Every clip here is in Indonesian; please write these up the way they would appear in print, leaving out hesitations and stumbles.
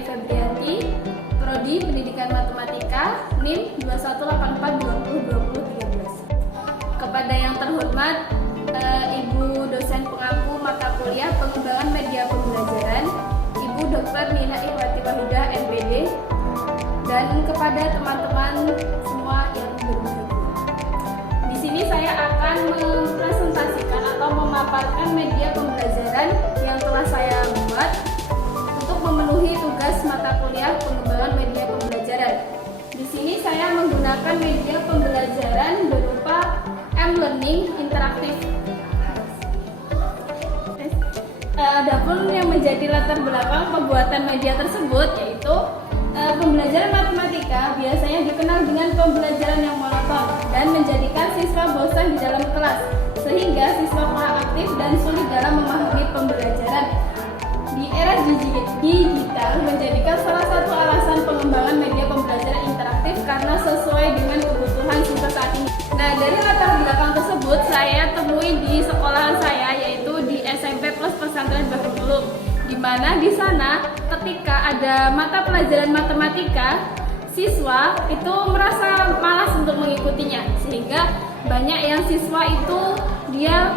Sari Febrianti, Prodi Pendidikan Matematika, NIM 2184202013. Kepada yang terhormat Ibu dosen pengampu mata kuliah pengembangan media pembelajaran, Ibu Dr. Nina Ikhwati Wahidah MPD, dan kepada teman-teman semua yang berbahagia. Di sini saya akan mempresentasikan atau memaparkan media pembelajaran yang telah saya buat untuk memenuhi tugas mata kuliah pengembangan media pembelajaran. Di sini saya menggunakan media pembelajaran berupa M-Learning interaktif. Adapun yang menjadi latar belakang pembuatan media tersebut yaitu pembelajaran matematika biasanya dikenal dengan pembelajaran yang monoton dan menjadikan siswa bosan di dalam kelas, sehingga siswa kurang aktif dan sulit dalam memahami pembelajaran. Di era digital menjadikan salah satu alasan pengembangan media pembelajaran interaktif karena sesuai dengan kebutuhan siswa saat ini. Nah, dari latar belakang tersebut saya temui di sekolahan saya, yaitu di SMP Plus Pesantren Bahrul Ulum, di mana di sana ketika ada mata pelajaran matematika, siswa itu merasa malas untuk mengikutinya, sehingga banyak yang siswa itu dia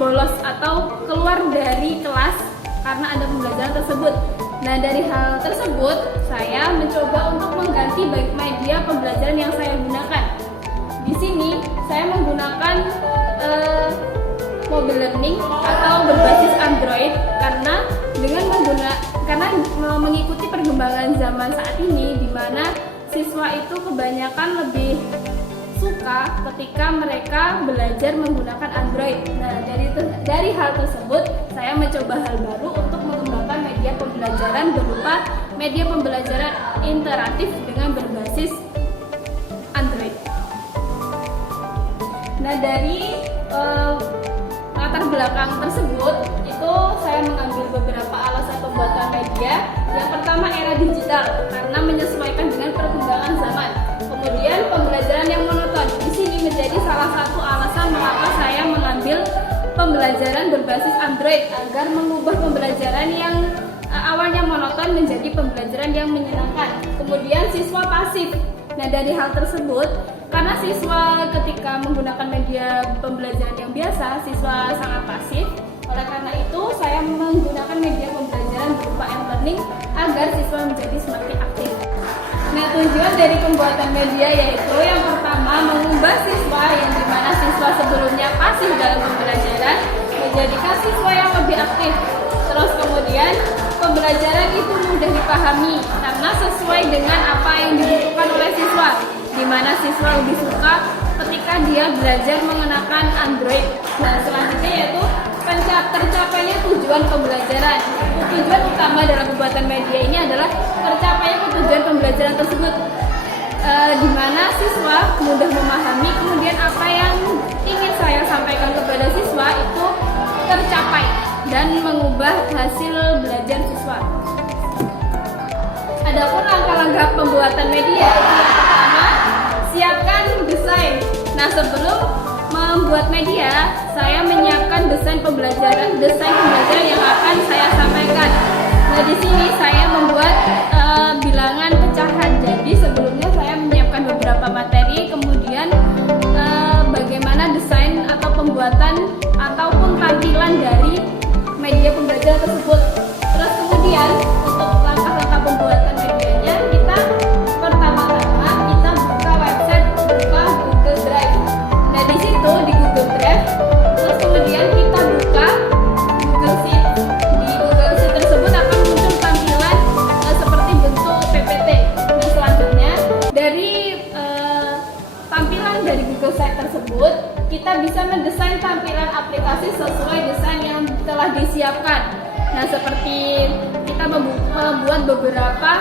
bolos atau keluar dari kelas karena ada pembelajaran tersebut. Nah, dari hal tersebut saya mencoba untuk mengganti media pembelajaran yang saya gunakan. Di sini saya menggunakan mobile learning atau berbasis Android karena mengikuti perkembangan zaman saat ini, di mana siswa itu kebanyakan lebih suka ketika mereka belajar menggunakan Android. Nah, dari hal tersebut saya mencoba hal baru untuk mengembangkan media pembelajaran berupa media pembelajaran interaktif dengan berbasis Android. Nah, dari latar belakang tersebut itu saya mengambil beberapa alasan pembuatan media. Yang pertama, era digital karena menyesuaikan dengan perkembangan zaman. Kemudian pembelajaran yang monoton. Di sini menjadi salah satu alasan mengapa saya mengambil pembelajaran berbasis Android agar mengubah pembelajaran yang awalnya monoton menjadi pembelajaran yang menyenangkan. Kemudian siswa pasif. Nah, dari hal tersebut, karena siswa ketika menggunakan media pembelajaran yang biasa, siswa sangat pasif. Oleh karena itu, saya menggunakan media pembelajaran berupa M-Learning agar siswa menjadi semakin aktif. Nah, tujuan dari pembuatan media yaitu yang pertama, mengubah siswa yang dimana siswa sebelumnya pasif dalam pembelajaran menjadikan siswa yang lebih aktif. Terus kemudian pembelajaran itu mudah dipahami karena sesuai dengan apa yang dibutuhkan oleh siswa, di mana siswa lebih suka ketika dia belajar mengenakan Android. Nah, selanjutnya yaitu tercapainya tujuan pembelajaran. Tujuan utama dalam pembuatan media ini adalah tercapainya tujuan pembelajaran tersebut, di mana siswa mudah memahami, kemudian apa yang ingin saya sampaikan kepada siswa itu tercapai dan mengubah hasil belajar siswa. Adapun langkah-langkah pembuatan media, yang pertama, siapkan desain. Nah, sebelum membuat media, saya menyiapkan desain pembelajaran yang akan saya sampaikan. Nah, di sini saya membuat bilangan pecahan. Jadi sebelumnya saya menyiapkan beberapa materi, kemudian bagaimana desain atau pembuatan ataupun tampilan dari media pembelajaran tersebut. Terus kemudian untuk langkah-langkah pembuatan medianya, kita pertama-tama kita buka website berupa Google Drive. Nah, di situ di Google Drive, terus kemudian kita buka Google Sheet. Di Google Sheet tersebut akan muncul tampilan seperti bentuk PPT. Nah, selanjutnya dari tampilan dari Google Sheet tersebut, kita bisa mendesain tampilan aplikasi sesuai desain yang telah disiapkan. Nah, seperti kita membuat beberapa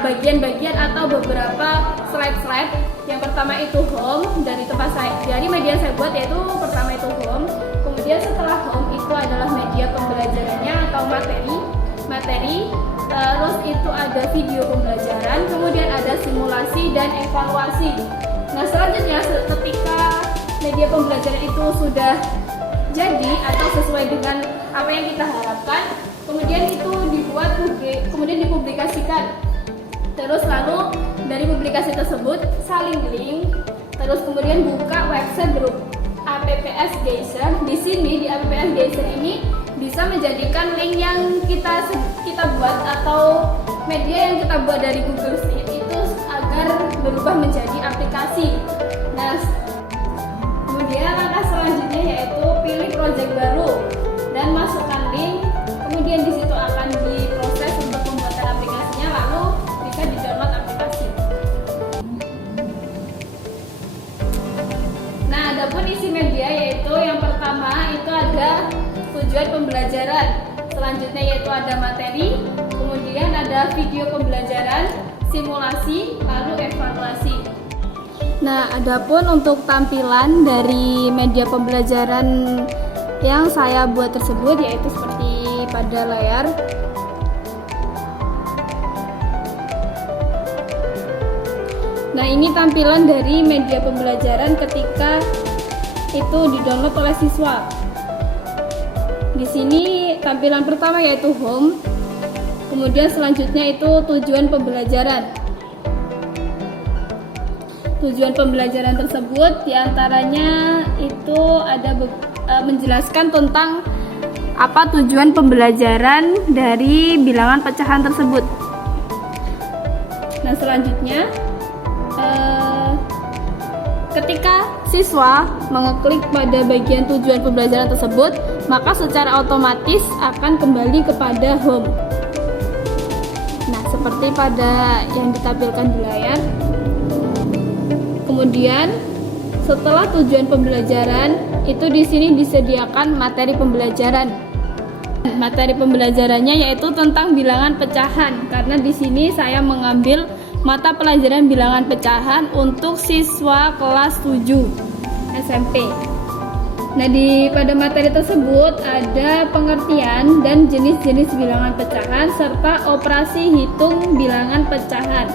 bagian-bagian atau beberapa slide-slide. Yang pertama itu home, dari tempat dari media yang saya buat yaitu pertama itu home. Kemudian setelah home itu adalah media pembelajarannya atau materi. Terus itu ada video pembelajaran, kemudian ada simulasi dan evaluasi. Nah, selanjutnya ketika media pembelajaran itu sudah jadi atau sesuai dengan apa yang kita harapkan, kemudian itu dibuat dibuat, kemudian dipublikasikan. Terus lalu dari publikasi tersebut saling link, terus kemudian buka website grup APPS Geyser. Di sini di APPS Geyser ini bisa menjadikan link yang kita buat atau media yang kita buat dari Google Sheet itu agar berubah menjadi aplikasi. Nah, kemudian langkah selanjutnya yaitu pilih project baru dan masukkan link. Kemudian di situ akan diproses untuk pembuatan aplikasinya, lalu bisa di-download aplikasi. Nah, adapun isi media yaitu yang pertama itu ada tujuan pembelajaran, selanjutnya yaitu ada materi, kemudian ada video pembelajaran, simulasi, lalu evaluasi. Nah, adapun untuk tampilan dari media pembelajaran yang saya buat tersebut yaitu seperti pada layar. Nah, ini tampilan dari media pembelajaran ketika itu di-download oleh siswa. Di sini tampilan pertama yaitu home, kemudian selanjutnya itu tujuan pembelajaran. Tujuan pembelajaran tersebut diantaranya itu ada menjelaskan tentang apa tujuan pembelajaran dari bilangan pecahan tersebut. Nah, selanjutnya ketika siswa mengeklik pada bagian tujuan pembelajaran tersebut, maka secara otomatis akan kembali kepada home. Nah, seperti pada yang ditampilkan di layar. Kemudian setelah tujuan pembelajaran itu di sini disediakan materi pembelajaran. Materi pembelajarannya yaitu tentang bilangan pecahan, karena di sini saya mengambil mata pelajaran bilangan pecahan untuk siswa kelas 7 SMP. Nah, pada materi tersebut ada pengertian dan jenis-jenis bilangan pecahan serta operasi hitung bilangan pecahan.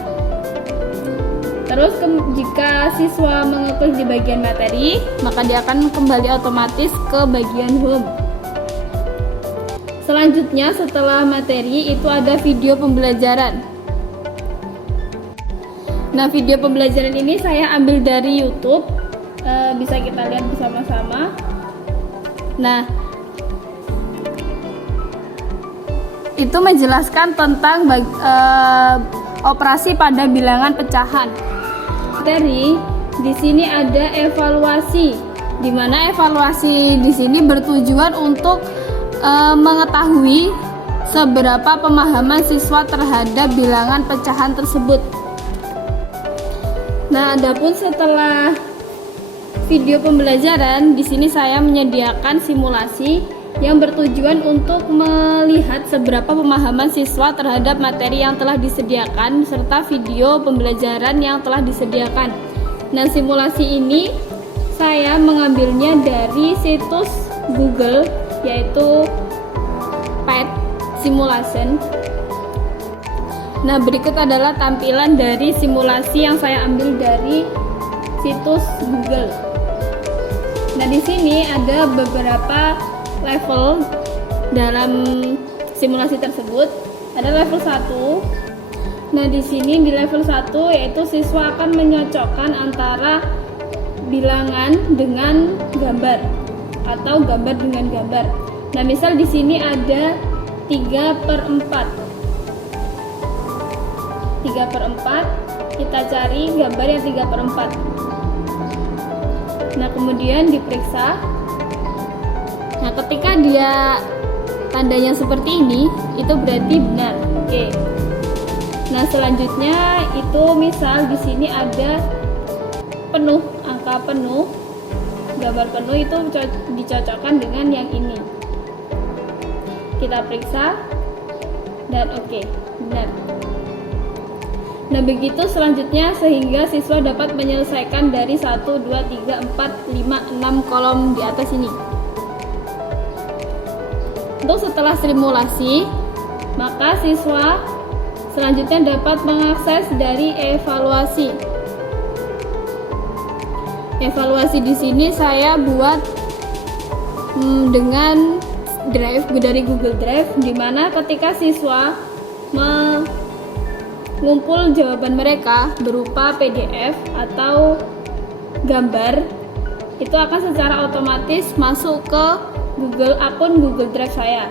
Terus jika siswa mengeklik di bagian materi, maka dia akan kembali otomatis ke bagian home. Selanjutnya setelah materi itu ada video pembelajaran. Nah, video pembelajaran ini saya ambil dari YouTube, bisa kita lihat bersama-sama. Nah, itu menjelaskan tentang operasi pada bilangan pecahan. Materi di sini ada evaluasi, di mana evaluasi di sini bertujuan untuk mengetahui seberapa pemahaman siswa terhadap bilangan pecahan tersebut. Nah, adapun setelah video pembelajaran, di sini saya menyediakan simulasi yang bertujuan untuk melihat seberapa pemahaman siswa terhadap materi yang telah disediakan serta video pembelajaran yang telah disediakan. Nah, simulasi ini saya mengambilnya dari situs Google yaitu PET Simulation. Nah, berikut adalah tampilan dari simulasi yang saya ambil dari situs Google. Nah, di sini ada beberapa level dalam simulasi tersebut. Ada level 1. Nah, di sini di level 1 yaitu siswa akan menyocokkan antara bilangan dengan gambar atau gambar dengan gambar. Nah, misal di sini ada 3/4. 3/4, kita cari gambar yang 3/4. Nah, kemudian diperiksa. Nah, ketika dia tandanya seperti ini, itu berarti benar. Oke. Nah, selanjutnya itu misal di sini ada penuh, angka penuh, gambar penuh itu dicocokkan dengan yang ini. Kita periksa dan oke, benar. Nah, begitu selanjutnya sehingga siswa dapat menyelesaikan dari 1, 2, 3, 4, 5, 6 kolom di atas ini. Untuk setelah simulasi, maka siswa selanjutnya dapat mengakses dari evaluasi. Evaluasi di sini saya buat dengan dari Google Drive, di mana ketika siswa mengumpul jawaban mereka berupa PDF atau gambar, itu akan secara otomatis masuk ke akun Google Drive saya.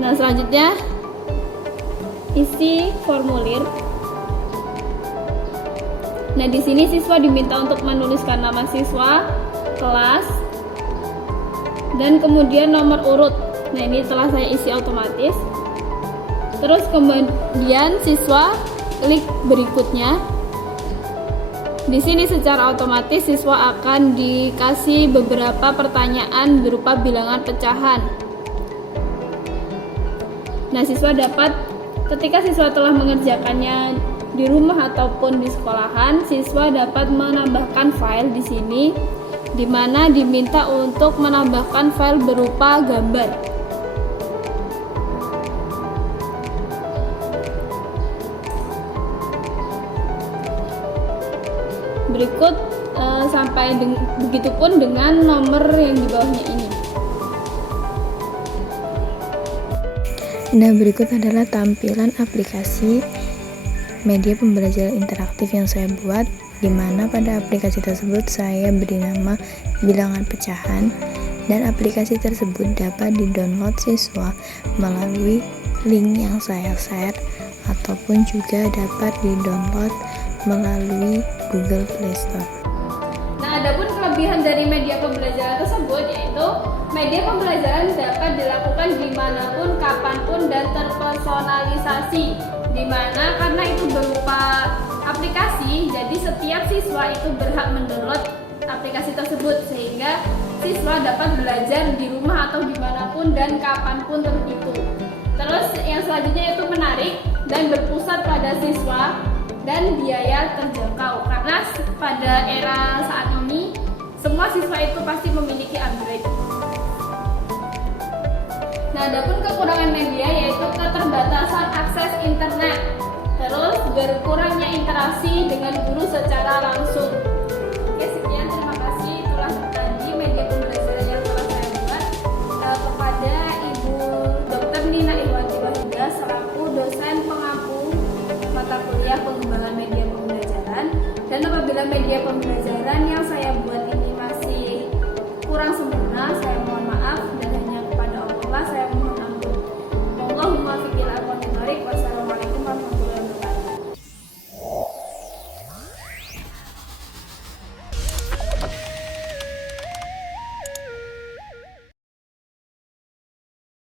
Nah, selanjutnya isi formulir. Nah, di sini siswa diminta untuk menuliskan nama siswa, kelas, dan kemudian nomor urut. Nah, ini telah saya isi otomatis. Terus kemudian siswa klik berikutnya. Di sini secara otomatis siswa akan dikasih beberapa pertanyaan berupa bilangan pecahan. Nah, ketika siswa telah mengerjakannya di rumah ataupun di sekolahan, siswa dapat menambahkan file di sini, di mana diminta untuk menambahkan file berupa gambar. Berikut begitupun dengan nomor yang di bawahnya ini. Nah, berikut adalah tampilan aplikasi media pembelajaran interaktif yang saya buat, di mana pada aplikasi tersebut saya beri nama bilangan pecahan, dan aplikasi tersebut dapat di-download siswa melalui link yang saya share, ataupun juga dapat di-download melalui Google Play Store. Nah, adapun kelebihan dari media pembelajaran tersebut yaitu media pembelajaran dapat dilakukan dimanapun, kapanpun, dan terpersonalisasi. Dimana karena itu berupa aplikasi, jadi setiap siswa itu berhak mendownload aplikasi tersebut, sehingga siswa dapat belajar di rumah atau dimanapun dan kapanpun terhitung. Terus yang selanjutnya itu menarik dan berpusat pada siswa dan biaya terjangkau, karena pada era saat ini semua siswa itu pasti memiliki Android. Nah, adapun kekurangan media yaitu keterbatasan akses internet, terus berkurangnya interaksi dengan guru secara langsung.